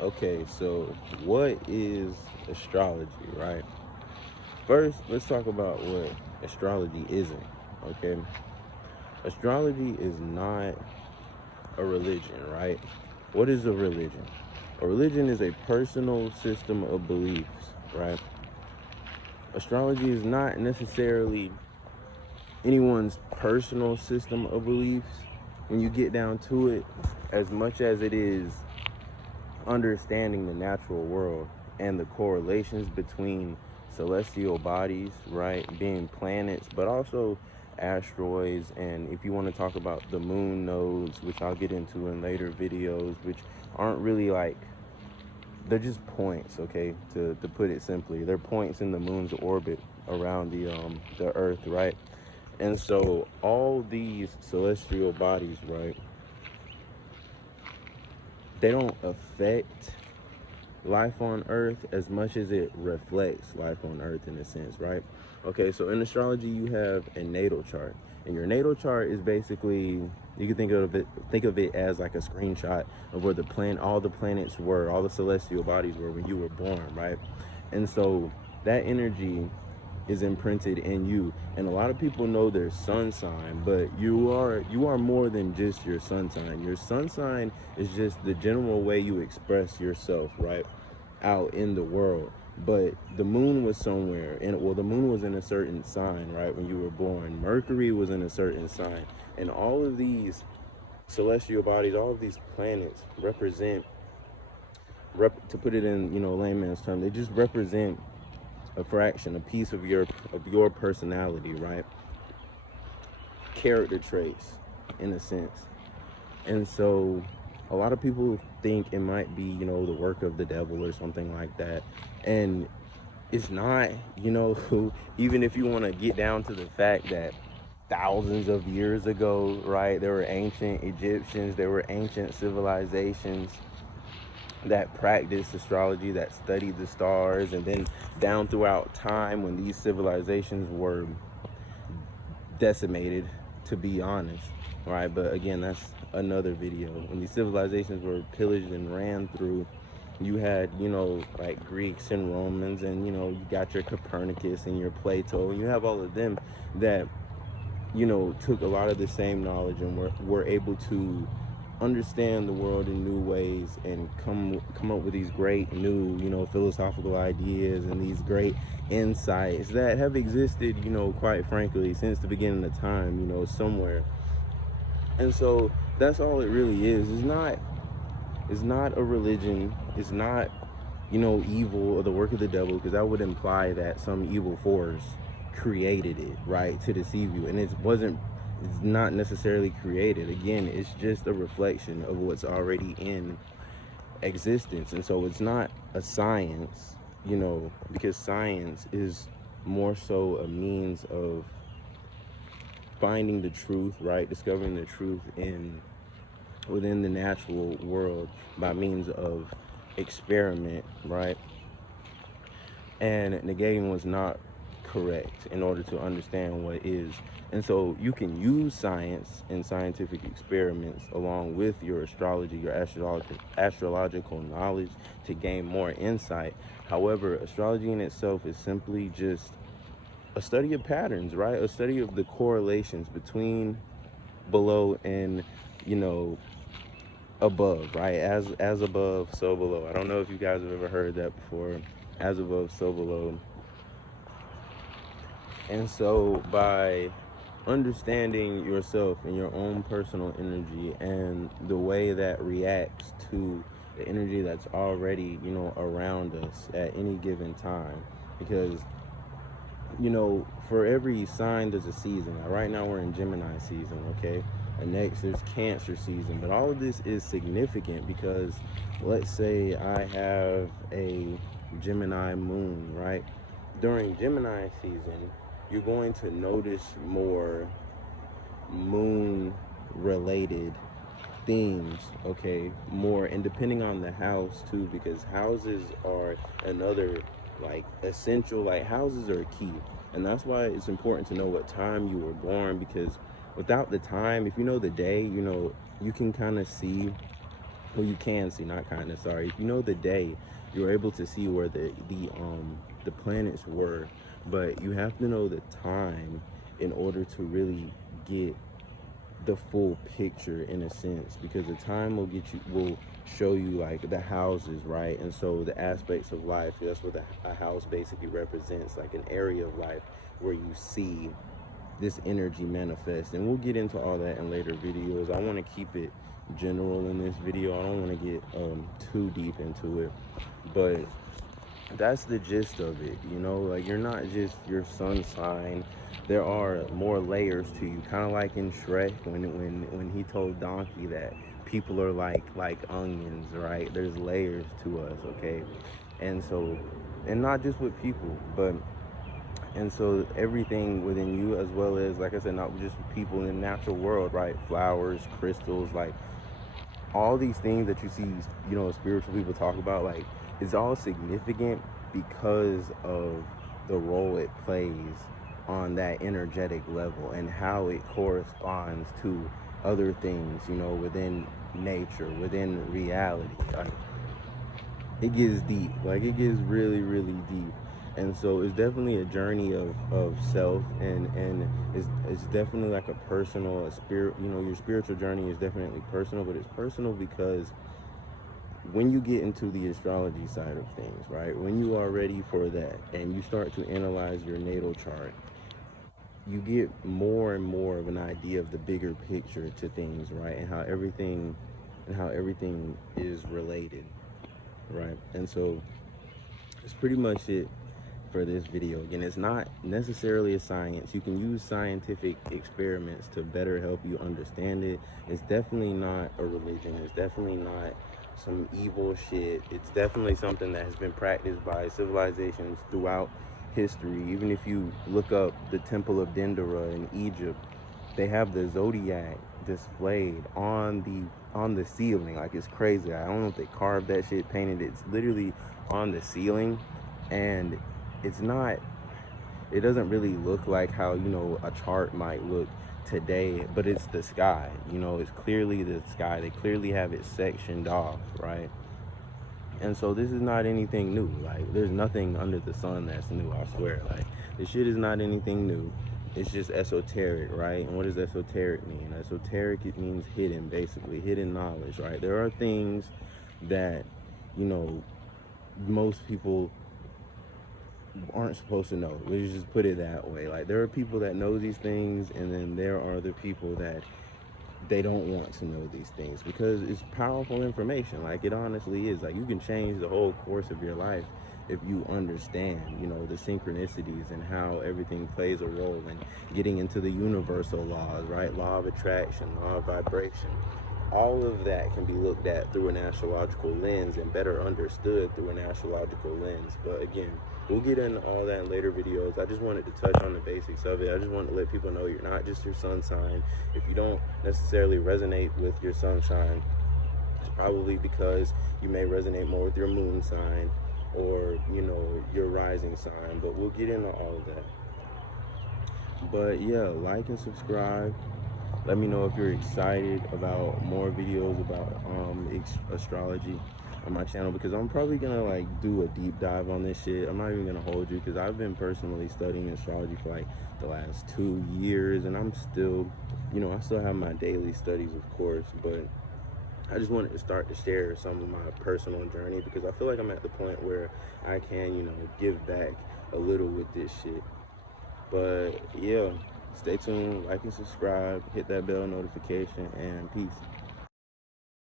Okay, so what is astrology, right? First, let's talk about what astrology isn't, okay? Astrology is not a religion, right? What is a religion? A religion is a personal system of beliefs, right? Astrology is not necessarily anyone's personal system of beliefs when you get down to it, as much as it is understanding the natural world and the correlations between celestial bodies, right, being planets, but also asteroids. And if you want to talk about the moon nodes, which I'll get into in later videos, which aren't really like, they're just points, okay, to put it simply. They're points in the moon's orbit around the earth, right? And so all these celestial bodies, right, they don't affect life on earth as much as it reflects life on earth, in a sense, right? Okay, so in astrology you have a natal chart, and your natal chart is basically, you can think of it as like a screenshot of where all the planets were, all the celestial bodies were when you were born, right? And so that energy is imprinted in you. And a lot of people know their sun sign, but you are more than just your sun sign. Your sun sign is just the general way you express yourself, right, out in the world. But the moon was somewhere, and well, the moon was in a certain sign, right, when you were born. Mercury was in a certain sign, and all of these celestial bodies, all of these planets represent, to put it in, layman's term, they just represent a fraction, a piece of your personality, right? Character traits, in a sense. And so a lot of people think it might be, the work of the devil or something like that. And it's not, even if you want to get down to the fact that thousands of years ago, right, there were ancient Egyptians, there were ancient civilizations that practiced astrology, that studied the stars, and then down throughout time when these civilizations were decimated, to be honest, right? But again, that's another video. When these civilizations were pillaged and ran through, you had, like Greeks and Romans, and, you got your Copernicus and your Plato, and you have all of them that, took a lot of the same knowledge and were able to understand the world in new ways and come up with these great new, philosophical ideas and these great insights that have existed, quite frankly, since the beginning of time, somewhere. And so that's all it really is. It's not a religion. It's not, evil or the work of the devil, because that would imply that some evil force created it, right, to deceive you. And it's not necessarily created. Again, it's just a reflection of what's already in existence. And so it's not a science, because science is more so a means of finding the truth, right, discovering the truth within the natural world by means of experiment, right? And negating what's not correct in order to understand what is. And so you can use science and scientific experiments along with your astrology, your astrological knowledge, to gain more insight. However, astrology in itself is simply just a study of patterns, right? A study of the correlations between, below, and, you know, above, right? As above, so below. I don't know if you guys have ever heard that before. As above, so below. And so by understanding yourself and your own personal energy and the way that reacts to the energy that's already, around us at any given time, because, for every sign there's a season. Now, right now we're in Gemini season, okay? And next there's Cancer season. But all of this is significant because, let's say I have a Gemini moon, right? During Gemini season, you're going to notice more moon related themes, okay? More, and depending on the house too, because houses are another, like, essential, like, houses are key. And that's why it's important to know what time you were born, because without the time, if you know the day, you can kind of see well, you can see, not kind of, sorry. If you know the day, you're able to see where the planets were, but you have to know the time in order to really get the full picture, in a sense, because the time will show you like the houses, right? And so the aspects of life, that's what a house basically represents, like an area of life where you see this energy manifest. And we'll get into all that in later videos. I want to keep it general in this video. I don't want to get too deep into it, but that's the gist of it, you know. Like, you're not just your sun sign. There are more layers to you, kind of like in Shrek when he told Donkey that people are like onions, right? There's layers to us, okay? And so, and not just with people, but and so everything within you, as well as, like I said, not just with people in the natural world, right? Flowers, crystals, like all these things that you see, you know, spiritual people talk about, like, it's all significant because of the role it plays on that energetic level and how it corresponds to other things, you know, within nature, within reality. Like, it gets deep, like it gets really, really deep. And so it's definitely a journey of self, and it's definitely like a personal, a spirit, you know. Your spiritual journey is definitely personal, but it's personal because when you get into the astrology side of things, right, when you are ready for that and you start to analyze your natal chart, you get more and more of an idea of the bigger picture to things, right, and how everything is related, right? And so that's pretty much it for this video. Again, it's not necessarily a science. You can use scientific experiments to better help you understand it. It's definitely not a religion. It's definitely not some evil shit. It's definitely something that has been practiced by civilizations throughout history. Even if you look up the Temple of Dendera in Egypt, they have the zodiac displayed on the ceiling. Like, it's crazy. I don't know if they carved that shit, painted it. It's literally on the ceiling, and it's not, it doesn't really look like how, you know, a chart might look today, but it's the sky, you know. It's clearly the sky. They clearly have it sectioned off, right? And so this is not anything new. Like, there's nothing under the sun that's new, I swear. Like, this shit is not anything new. It's just esoteric, right? And what does esoteric mean? Esoteric, it means hidden, basically, hidden knowledge, right? There are things that, you know, most people aren't supposed to know. Let's just put it that way. Like, there are people that know these things, and then there are the people that they don't want to know these things because it's powerful information. Like, it honestly is. Like, you can change the whole course of your life if you understand, you know, the synchronicities and how everything plays a role in getting into the universal laws, right? Law of attraction, law of vibration. All of that can be looked at through an astrological lens and better understood through an astrological lens. But again, we'll get into all that in later videos. I just wanted to touch on the basics of it. I just wanted to let people know you're not just your sun sign. If you don't necessarily resonate with your sun sign, it's probably because you may resonate more with your moon sign or, you know, your rising sign. But we'll get into all of that. But yeah, like and subscribe. Let me know if you're excited about more videos about astrology on my channel, because I'm probably gonna like do a deep dive on this shit. I'm not even gonna hold you, because I've been personally studying astrology for like the last 2 years, and I'm still, you know, I still have my daily studies, of course, but I just wanted to start to share some of my personal journey, because I feel like I'm at the point where I can, you know, give back a little with this shit. But yeah, stay tuned, like and subscribe, hit that bell notification, and peace.